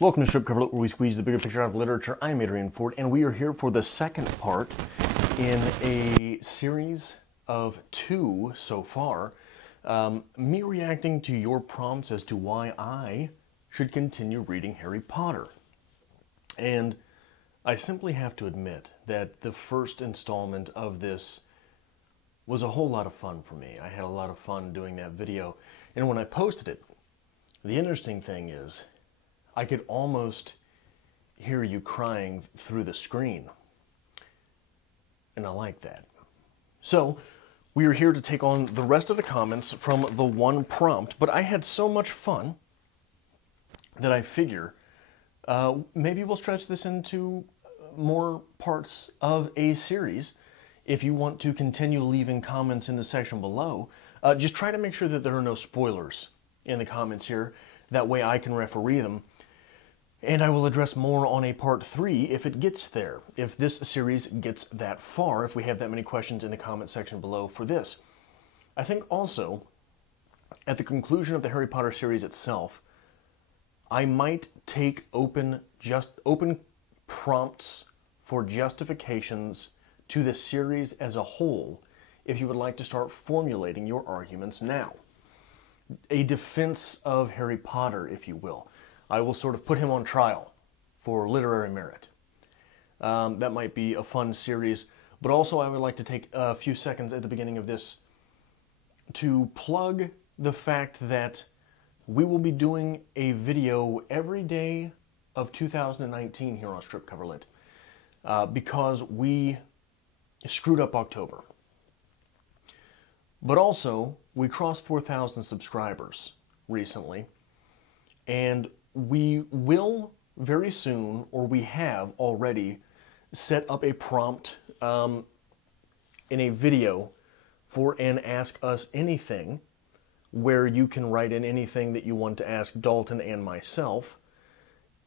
Welcome to Strip Cover Look, where we squeeze the bigger picture out of literature. I'm Adrian Ford, and we are here for the second part in a series of 2 so far. Me reacting to your prompts as to why I should continue reading Harry Potter. And I simply have to admit that the first installment of this was a whole lot of fun for me. I had a lot of fun doing that video. And when I posted it, the interesting thing is, I could almost hear you crying through the screen. And I like that. So, we are here to take on the rest of the comments from the one prompt, but I had so much fun that I figure maybe we'll stretch this into more parts of a series. If you want to continue leaving comments in the section below, just try to make sure that there are no spoilers in the comments here. That way I can referee them. And I will address more on a part 3 if it gets there. If this series gets that far, if we have that many questions in the comment section below for this. I think also, at the conclusion of the Harry Potter series itself, I might take open prompts for justifications to the series as a whole, if you would like to start formulating your arguments now. A defense of Harry Potter, if you will. I will sort of put him on trial for literary merit. That might be a fun series, but also I would like to take a few seconds at the beginning of this to plug the fact that we will be doing a video every day of 2019 here on Strip Cover Lit, because we screwed up October. But also, we crossed 4,000 subscribers recently, and we will very soon, or we have already, set up a prompt in a video for an Ask Us Anything, where you can write in anything that you want to ask Dalton and myself.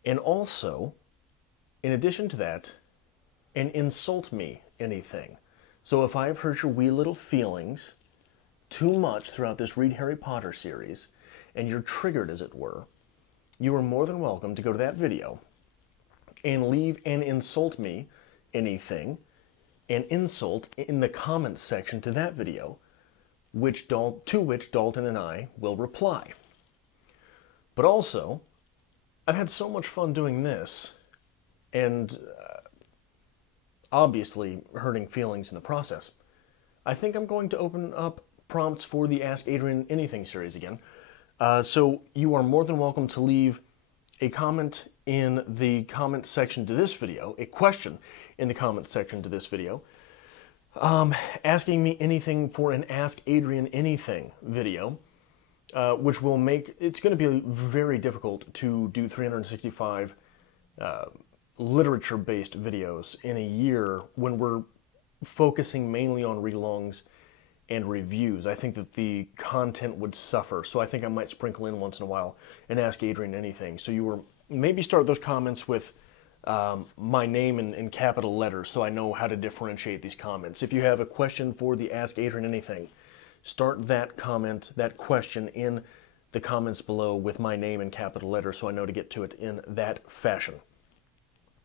And also, in addition to that, an Insult Me Anything. So if I've hurt your wee little feelings too much throughout this Read Harry Potter series, and you're triggered, as it were, you are more than welcome to go to that video and leave an Insult Me Anything, an insult in the comments section to that video, to which Dalton and I will reply. But also, I've had so much fun doing this, and obviously hurting feelings in the process. I think I'm going to open up prompts for the Ask Adrian Anything series again. So you are more than welcome to leave a comment in the comment section to this video, a question in the comment section to this video, asking me anything for an Ask Adrian Anything video, which will make, it's going to be very difficult to do 365 literature-based videos in a year when we're focusing mainly on read-alongs and reviews. I think that the content would suffer, so I think I might sprinkle in once in a while and Ask Adrian Anything. So you were maybe start those comments with my name in capital letters, so I know how to differentiate these comments. If you have a question for the Ask Adrian Anything, start that comment, that question in the comments below with my name in capital letters, so I know to get to it in that fashion.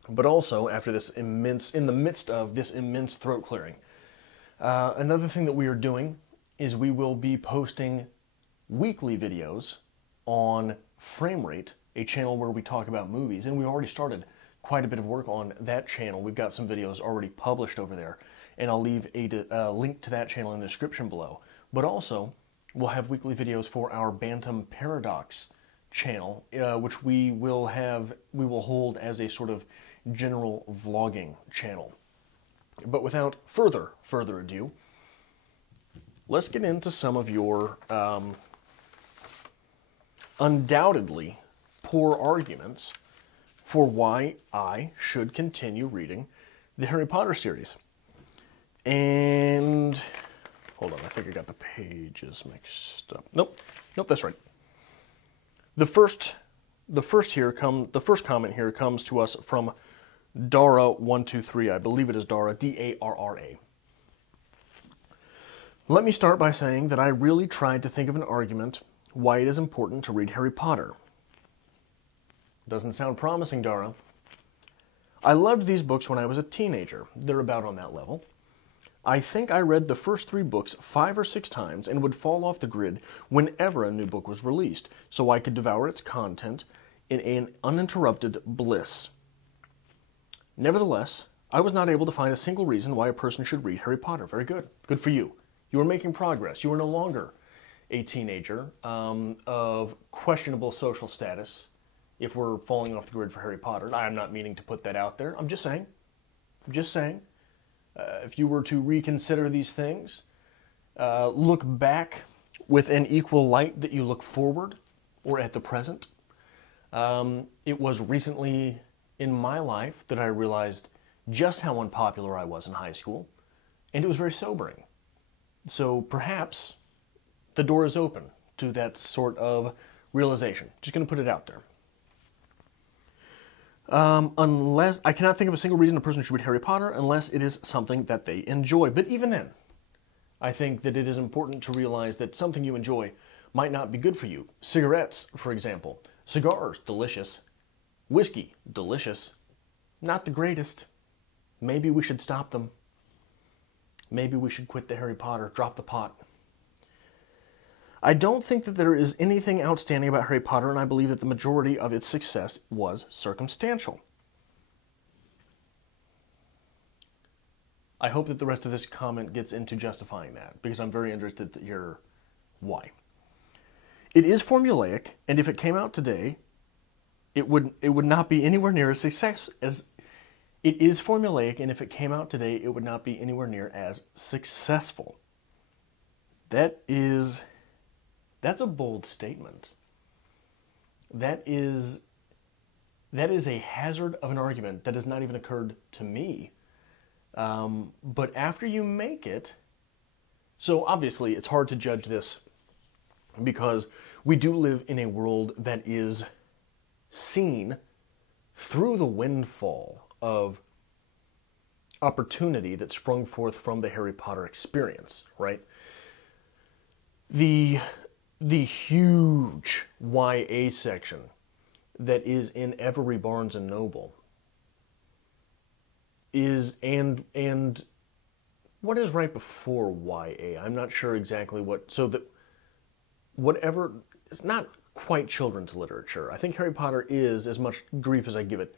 But also, after this in the midst of this immense throat clearing, another thing that we are doing is we will be posting weekly videos on Frame Rate, a channel where we talk about movies, and we already started quite a bit of work on that channel. We've got some videos already published over there, and I'll leave a link to that channel in the description below. But also, we'll have weekly videos for our Bantam Paradox channel, which we will hold as a sort of general vlogging channel. But without further ado, let's get into some of your undoubtedly poor arguments for why I should continue reading the Harry Potter series. And hold on, I think I got the pages mixed up. Nope, that's right. The first comment here comes to us from Dara123. I believe it is Dara, D-A-R-R-A. Let me start by saying that I really tried to think of an argument why it is important to read Harry Potter. Doesn't sound promising, Dara. I loved these books when I was a teenager. They're about on that level. I think I read the first 3 books 5 or 6 times and would fall off the grid whenever a new book was released, so I could devour its content in an uninterrupted bliss. Nevertheless, I was not able to find a single reason why a person should read Harry Potter. Very good. Good for you. You are making progress. You are no longer a teenager of questionable social status if we're falling off the grid for Harry Potter. I am not meaning to put that out there. I'm just saying. If you were to reconsider these things, look back with an equal light that you look forward or at the present. It was recently in my life that I realized just how unpopular I was in high school, and it was very sobering. So perhaps the door is open to that sort of realization. Just going to put it out there. Unless I cannot think of a single reason a person should read Harry Potter unless it is something that they enjoy. But even then, I think that it is important to realize that something you enjoy might not be good for you. Cigarettes, for example. Cigars, delicious. Whiskey, delicious. Not the greatest. Maybe we should stop them. Maybe we should quit the Harry Potter, drop the pot. I don't think that there is anything outstanding about Harry Potter, and I believe that the majority of its success was circumstantial. I hope that the rest of this comment gets into justifying that, because I'm very interested to hear why. It is formulaic, and if it came out today, it would not be anywhere near as success as it is formulaic, and if it came out today, it would not be anywhere near as successful. That's a bold statement. That is a hazard of an argument that has not even occurred to me. But after you make it, so obviously it's hard to judge this because we do live in a world that is seen through the windfall of opportunity that sprung forth from the Harry Potter experience, right? The huge YA section that is in every Barnes & Noble is, and what is right before YA? I'm not sure exactly what, so that whatever, it's not quite children's literature. I think Harry Potter is, as much grief as I give it,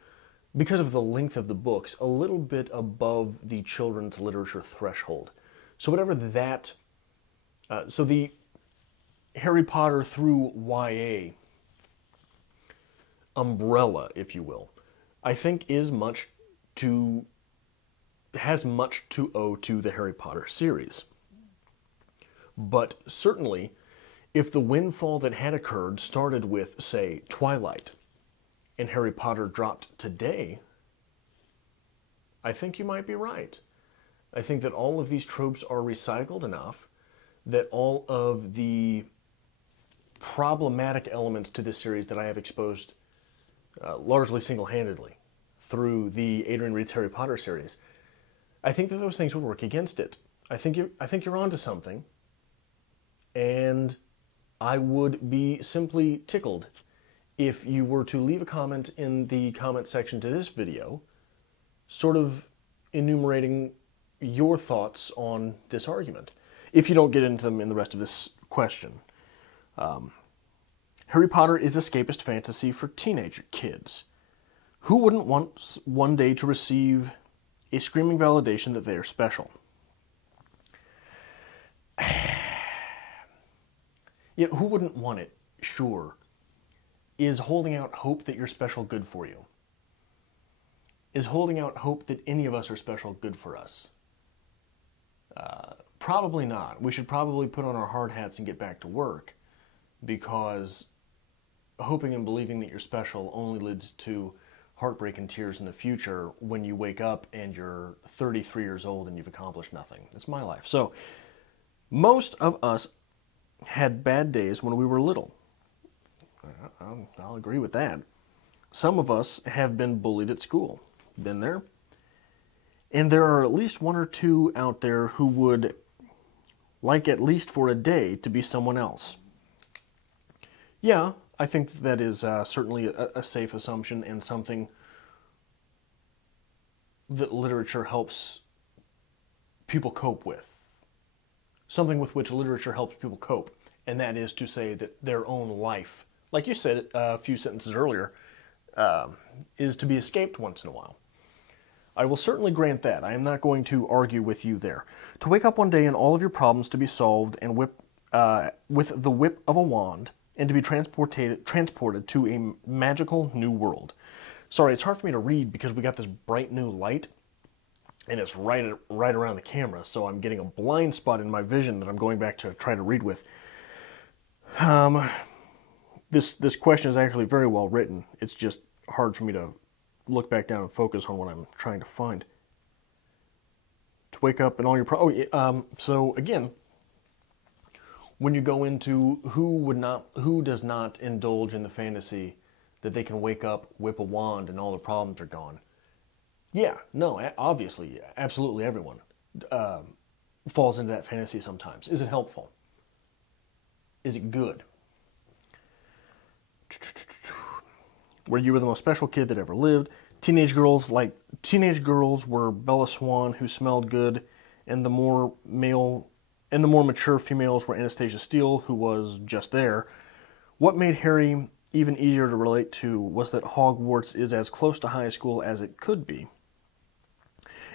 because of the length of the books, a little bit above the children's literature threshold. So whatever that, so the Harry Potter through YA umbrella, if you will, I think has much to owe to the Harry Potter series. But certainly, if the windfall that had occurred started with, say, Twilight, and Harry Potter dropped today, I think you might be right. I think that all of these tropes are recycled enough that all of the problematic elements to this series that I have exposed largely single-handedly through the Adrian Reed's Harry Potter series, I think that those things would work against it. I think you're onto something, and I would be simply tickled if you were to leave a comment in the comment section to this video, sort of enumerating your thoughts on this argument, if you don't get into them in the rest of this question. Harry Potter is escapist fantasy for teenage kids. Who wouldn't want one day to receive a screaming validation that they are special? Yeah, who wouldn't want it? Sure. Is holding out hope that you're special good for you? Is holding out hope that any of us are special good for us? Probably not. We should probably put on our hard hats and get back to work, because hoping and believing that you're special only leads to heartbreak and tears in the future when you wake up and you're 33 years old and you've accomplished nothing. That's my life. So most of us had bad days when we were little. I'll agree with that. Some of us have been bullied at school. Been there. And there are at least one or two out there who would like, at least for a day, to be someone else. Yeah, I think that is certainly a safe assumption and something that literature helps people cope with. Something with which literature helps people cope, and that is to say that their own life, like you said a few sentences earlier, is to be escaped once in a while. I will certainly grant that. I am not going to argue with you there. To wake up one day and all of your problems to be solved and with the whip of a wand, and to be transported to a magical new world. Sorry, it's hard for me to read because we got this bright new light, and it's right around the camera, so I'm getting a blind spot in my vision that I'm going back to try to read with. This question is actually very well written. It's just hard for me to look back down and focus on what I'm trying to find. To wake up and all your so again, when you go into who does not indulge in the fantasy that they can wake up, whip a wand, and all the problems are gone? Yeah, no, obviously, absolutely everyone falls into that fantasy sometimes. Is it helpful? Is it good? Were you the most special kid that ever lived? Teenage girls were Bella Swan, who smelled good, and the more mature females were Anastasia Steele, who was just there. What made Harry even easier to relate to was that Hogwarts is as close to high school as it could be.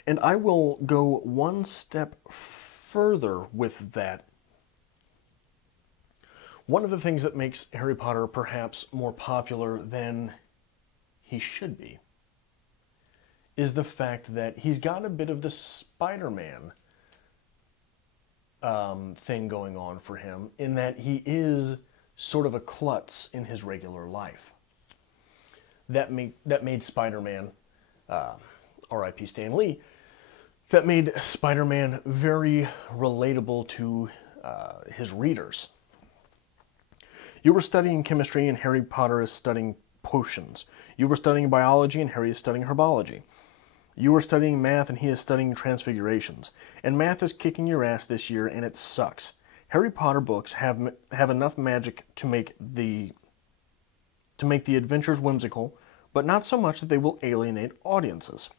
And I will go one step further with that. One of the things that makes Harry Potter perhaps more popular than he should be is the fact that he's got a bit of the Spider-Man thing going on for him, in that he is sort of a klutz in his regular life. That made Spider-Man, R.I.P. Stan Lee, that made Spider-Man very relatable to his readers. You were studying chemistry and Harry Potter is studying potions. You were studying biology and Harry is studying herbology. You were studying math and he is studying transfigurations. And math is kicking your ass this year and it sucks. Harry Potter books have enough magic to make the adventures whimsical, but not so much that they will alienate audiences.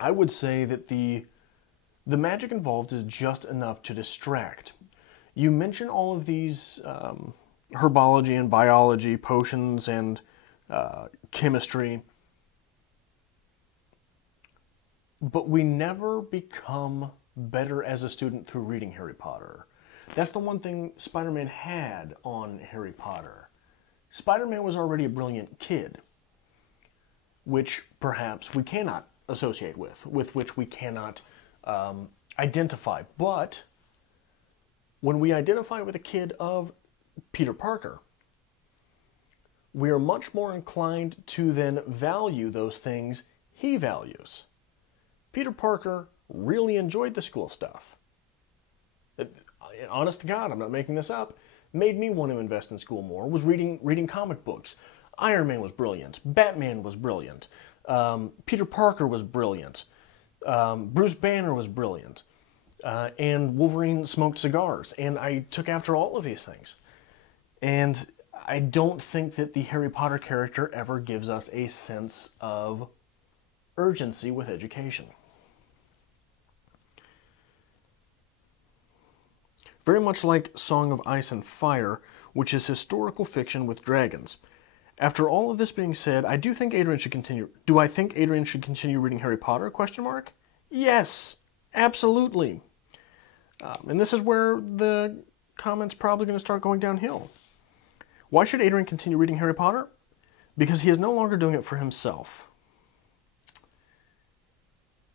I would say that the magic involved is just enough to distract. You mention all of these herbology and biology, potions and chemistry, but we never become better as a student through reading Harry Potter. That's the one thing Spider-Man had on Harry Potter. Spider-Man was already a brilliant kid, which perhaps we cannot associate with which we cannot identify. But when we identify with a kid of Peter Parker, we are much more inclined to then value those things he values. Peter Parker really enjoyed the school stuff. Honest to God, I'm not making this up. Made me want to invest in school more. Was reading comic books. Iron Man was brilliant. Batman was brilliant. Peter Parker was brilliant. Bruce Banner was brilliant. And Wolverine smoked cigars. And I took after all of these things. And I don't think that the Harry Potter character ever gives us a sense of urgency with education. Very much like Song of Ice and Fire, which is historical fiction with dragons. After all of this being said, I do think Adrian should continue. Do I think Adrian should continue reading Harry Potter? ? Yes, absolutely. And this is where the comments probably going to start going downhill. Why should Adrian continue reading Harry Potter? Because he is no longer doing it for himself.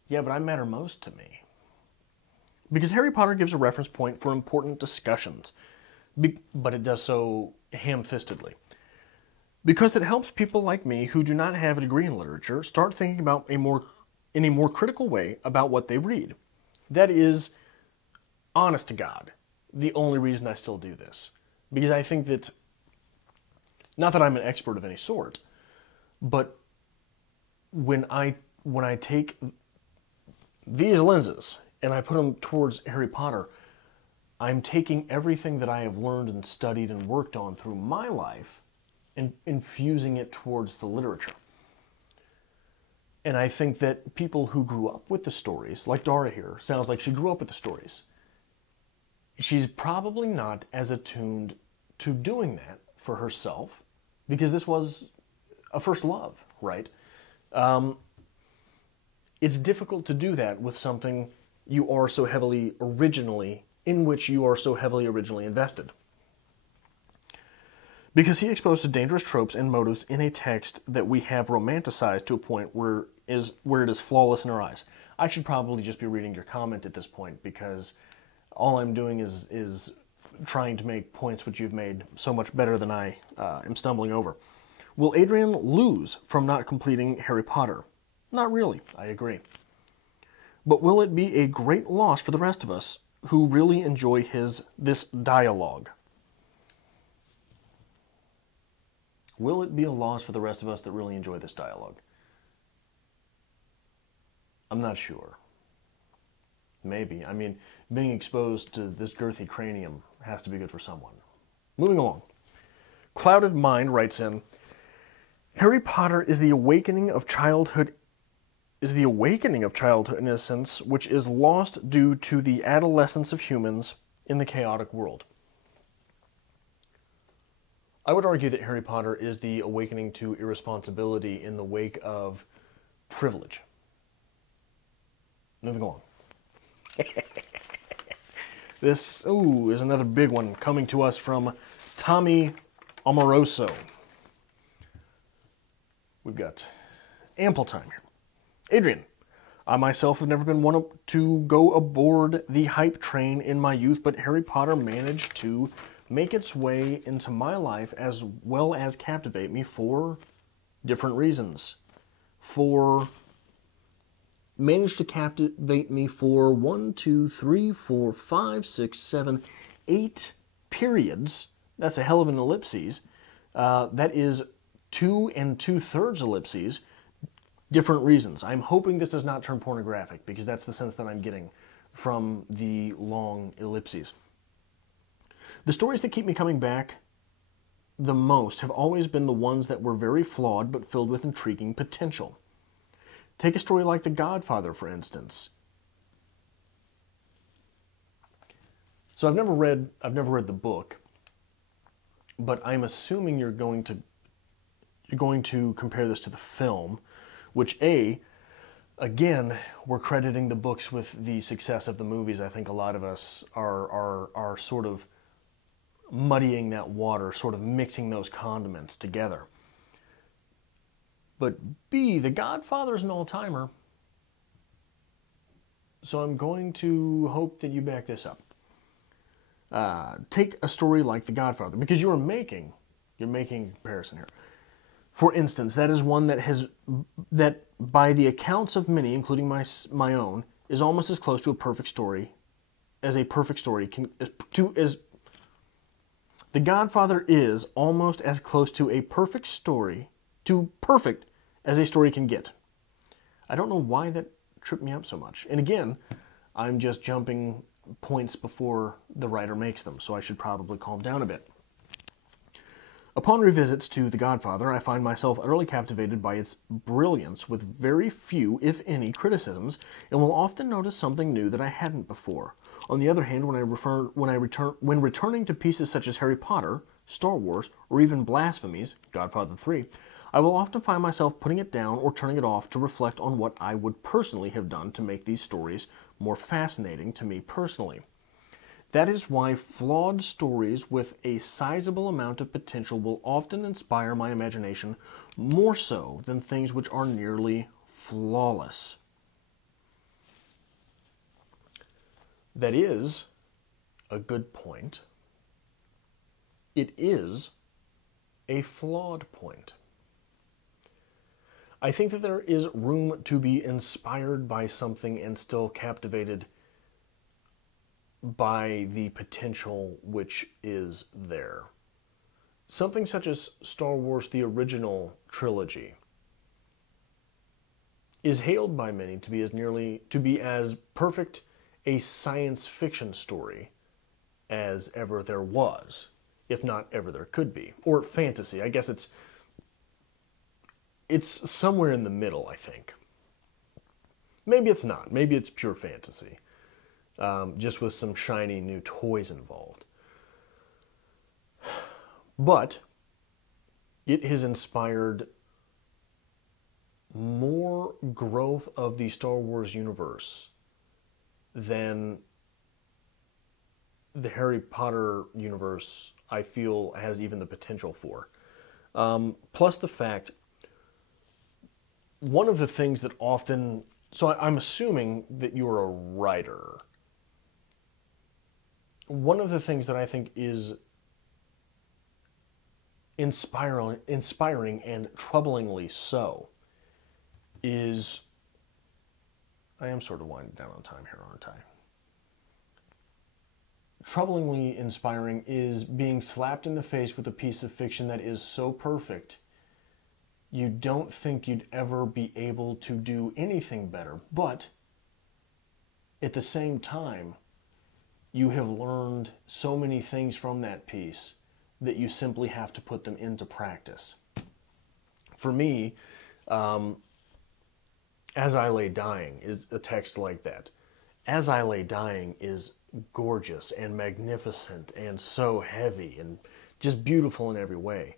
Yeah, but I matter most to me. Because Harry Potter gives a reference point for important discussions, but it does so ham-fistedly. Because it helps people like me who do not have a degree in literature start thinking about in a more critical way about what they read. That is, honest to God, the only reason I still do this. Because I think that, not that I'm an expert of any sort, but when I take these lenses and I put them towards Harry Potter, I'm taking everything that I have learned and studied and worked on through my life and infusing it towards the literature. And I think that people who grew up with the stories, like Dara here, sounds like she grew up with the stories. She's probably not as attuned to doing that for herself, because this was a first love, right? It's difficult to do that with something you are so heavily in which you are so heavily originally invested. Because he exposed to dangerous tropes and motives in a text that we have romanticized to a point where it is flawless in our eyes. I should probably just be reading your comment at this point, because all I'm doing is trying to make points which you've made so much better than I am stumbling over. Will Adrian lose from not completing Harry Potter? Not really, I agree. But will it be a great loss for the rest of us who really enjoy this dialogue? Will it be a loss for the rest of us that really enjoy this dialogue? I'm not sure. Maybe. I mean, being exposed to this girthy cranium has to be good for someone. Moving along. Clouded Mind writes in, Harry Potter is the awakening of childhood innocence, which is lost due to the adolescence of humans in the chaotic world. I would argue that Harry Potter is the awakening to irresponsibility in the wake of privilege. Moving along. This is another big one coming to us from Tommy Amoroso. We've got ample time here. Adrian, I myself have never been one to go aboard the hype train in my youth, but Harry Potter managed to make its way into my life as well as captivate me for different reasons. Managed to captivate me for 1, 2, 3, 4, 5, 6, 7, 8 periods. That's a hell of an ellipses. That is 2 2/3 ellipses. Different reasons. I'm hoping this does not turn pornographic, because that's the sense that I'm getting from the long ellipses. The stories that keep me coming back the most have always been the ones that were very flawed but filled with intriguing potential. Take a story like The Godfather, for instance. So I've never read the book, but I'm assuming you're going to compare this to the film, which again, we're crediting the books with the success of the movies. I think a lot of us are sort of muddying that water, sort of mixing those condiments together. But B, The Godfather's an all-timer. So I'm going to hope that you back this up. Take a story like The Godfather, because you're making a comparison here. For instance, that is one that by the accounts of many, including my own, is almost as close to a perfect story as a perfect story can. The Godfather is almost as close to a perfect story, to perfect as a story can get. I don't know why that tripped me up so much. And again, I'm just jumping points before the writer makes them, so I should probably calm down a bit. Upon revisits to The Godfather, I find myself utterly captivated by its brilliance with very few, if any, criticisms, and will often notice something new that I hadn't before. On the other hand, when returning to pieces such as Harry Potter, Star Wars, or even blasphemies, Godfather 3, I will often find myself putting it down or turning it off to reflect on what I would personally have done to make these stories more fascinating to me personally. That is why flawed stories with a sizable amount of potential will often inspire my imagination more so than things which are nearly flawless. That is a good point. It is a flawed point. I think that there is room to be inspired by something and still captivated by the potential which is there. Something such as Star Wars, the original trilogy, is hailed by many to be as perfect a science fiction story as ever there was, if not ever there could be. Or fantasy. I guess it's somewhere in the middle, I think. Maybe it's not. Maybe it's pure fantasy. Just with some shiny new toys involved. But it has inspired more growth of the Star Wars universe than the Harry Potter universe, I feel, has even the potential for. Plus the fact, one of the things that often... So I'm assuming that you're a writer. One of the things that I think is inspiring and troublingly so is... I am sort of winding down on time here, aren't I? Troublingly inspiring is being slapped in the face with a piece of fiction that is so perfect you don't think you'd ever be able to do anything better. But at the same time, you have learned so many things from that piece that you simply have to put them into practice. For me, As I Lay Dying is a text like that. As I Lay Dying is gorgeous and magnificent and so heavy and just beautiful in every way.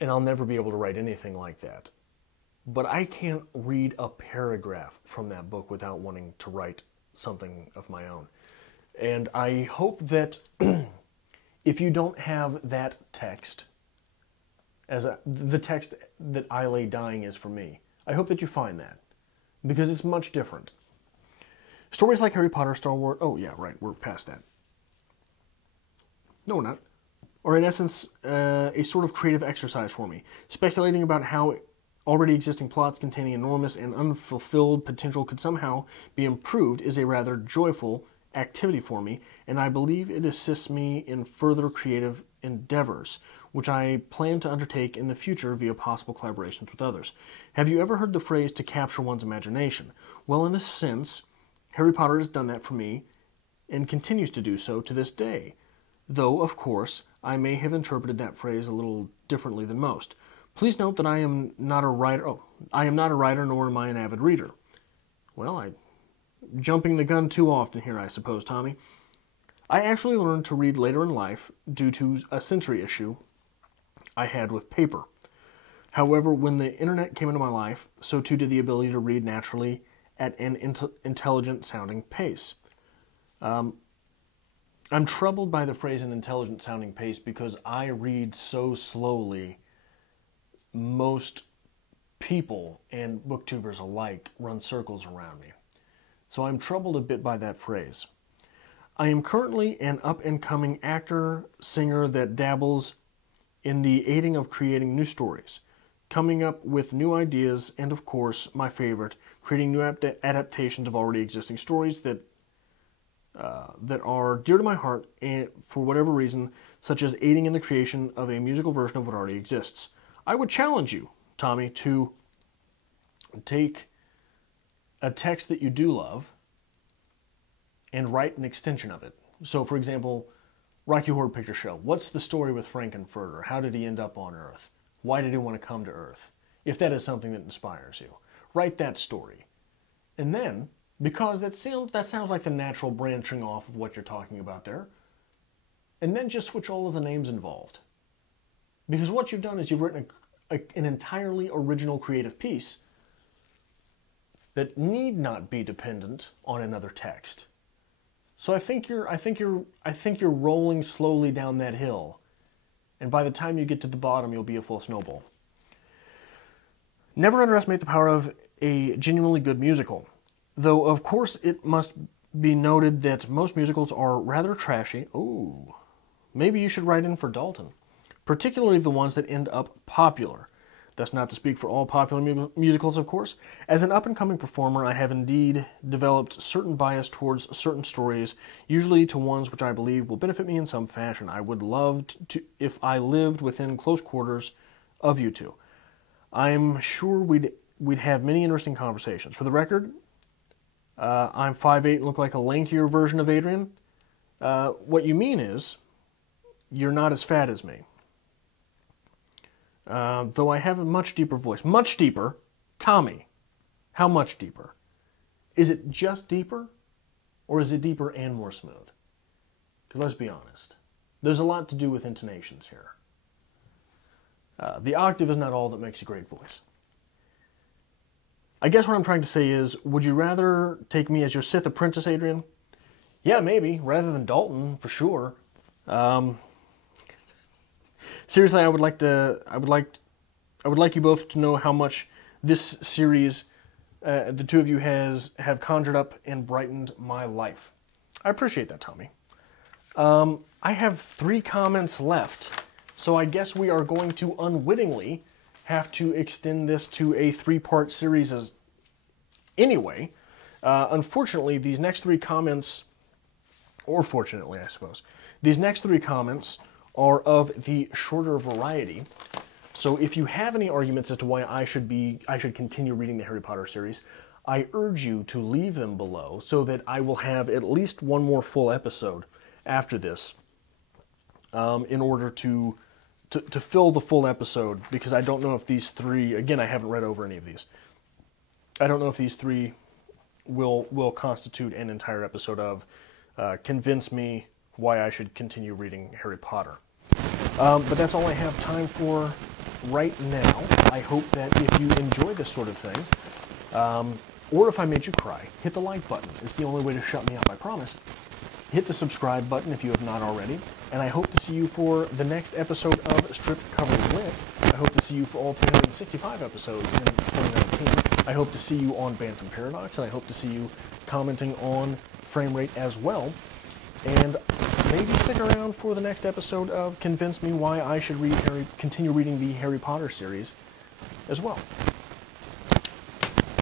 And I'll never be able to write anything like that. But I can't read a paragraph from that book without wanting to write something of my own. And I hope that if you don't have that text, the text that I Lay Dying is for me, I hope that you find that. Because it's much different. Stories like Harry Potter, Star Wars... Oh, yeah, right, we're past that. No, we're not. Are in essence a sort of creative exercise for me. Speculating about how already existing plots containing enormous and unfulfilled potential could somehow be improved is a rather joyful activity for me, and I believe it assists me in further creative endeavors, which I plan to undertake in the future via possible collaborations with others. Have you ever heard the phrase to capture one's imagination? Well, in a sense, Harry Potter has done that for me and continues to do so to this day. Though, of course, I may have interpreted that phrase a little differently than most. Please note that I am not a writer. Oh, I am not a writer, nor am I an avid reader. Well, I'm jumping the gun too often here, I suppose, Tommy. I actually learned to read later in life due to a sensory issue I had with paper. However, when the internet came into my life, so too did the ability to read naturally at an intelligent-sounding pace. I'm troubled by the phrase an intelligent-sounding pace because I read so slowly. Most people and booktubers alike run circles around me. So I'm troubled a bit by that phrase. I am currently an up-and-coming actor, singer that dabbles in the aiding of creating new stories, coming up with new ideas, and of course, my favorite, creating new adaptations of already existing stories that are dear to my heart and for whatever reason, such as aiding in the creation of a musical version of what already exists. I would challenge you, Tommy, to take a text that you do love and write an extension of it. So, for example, Rocky Horror Picture Show. What's the story with Frankenfurter? How did he end up on Earth? Why did he want to come to Earth? If that is something that inspires you, write that story. And then, because that sounds like the natural branching off of what you're talking about there, and then just switch all of the names involved. Because what you've done is you've written an entirely original creative piece that need not be dependent on another text. So I think you're rolling slowly down that hill, and by the time you get to the bottom, you'll be a full snowball. Never underestimate the power of a genuinely good musical. Though, of course, it must be noted that most musicals are rather trashy. Ooh, maybe you should write in for Dalton. Particularly the ones that end up popular. That's not to speak for all popular musicals, of course. As an up-and-coming performer, I have indeed developed certain bias towards certain stories, usually to ones which I believe will benefit me in some fashion. I would love to if I lived within close quarters of you two. I'm sure we'd have many interesting conversations. For the record, I'm 5'8" and look like a lankier version of Adrian. What you mean is, you're not as fat as me. Though I have a much deeper voice. Much deeper? Tommy, how much deeper? Is it just deeper? Or is it deeper and more smooth? Because let's be honest. There's a lot to do with intonations here. The octave is not all that makes a great voice. I guess what I'm trying to say is, would you rather take me as your Sith apprentice, Adrian? Yeah, maybe, rather than Dalton, for sure. Seriously, I would like you both to know how much this series, the two of you have conjured up and brightened my life. I appreciate that, Tommy. I have 3 comments left, so I guess we are going to unwittingly have to extend this to a 3-part series anyway. Unfortunately, these next 3 comments, or fortunately, I suppose, these next 3 comments are of the shorter variety. So if you have any arguments as to why I should continue reading the Harry Potter series, I urge you to leave them below so that I will have at least one more full episode after this in order to fill the full episode, because I don't know if these 3, again, I haven't read over any of these. I don't know if these 3 will constitute an entire episode of convince me why I should continue reading Harry Potter. But that's all I have time for right now. I hope that if you enjoy this sort of thing, or if I made you cry, hit the like button. It's the only way to shut me up, I promise. Hit the subscribe button if you have not already, and I hope to see you for the next episode of Stripped Covered Lit. I hope to see you for all 365 episodes in 2019. I hope to see you on Bantam Paradox, and I hope to see you commenting on frame rate as well. And maybe stick around for the next episode of Convince Me Why I Should continue reading the Harry Potter series as well.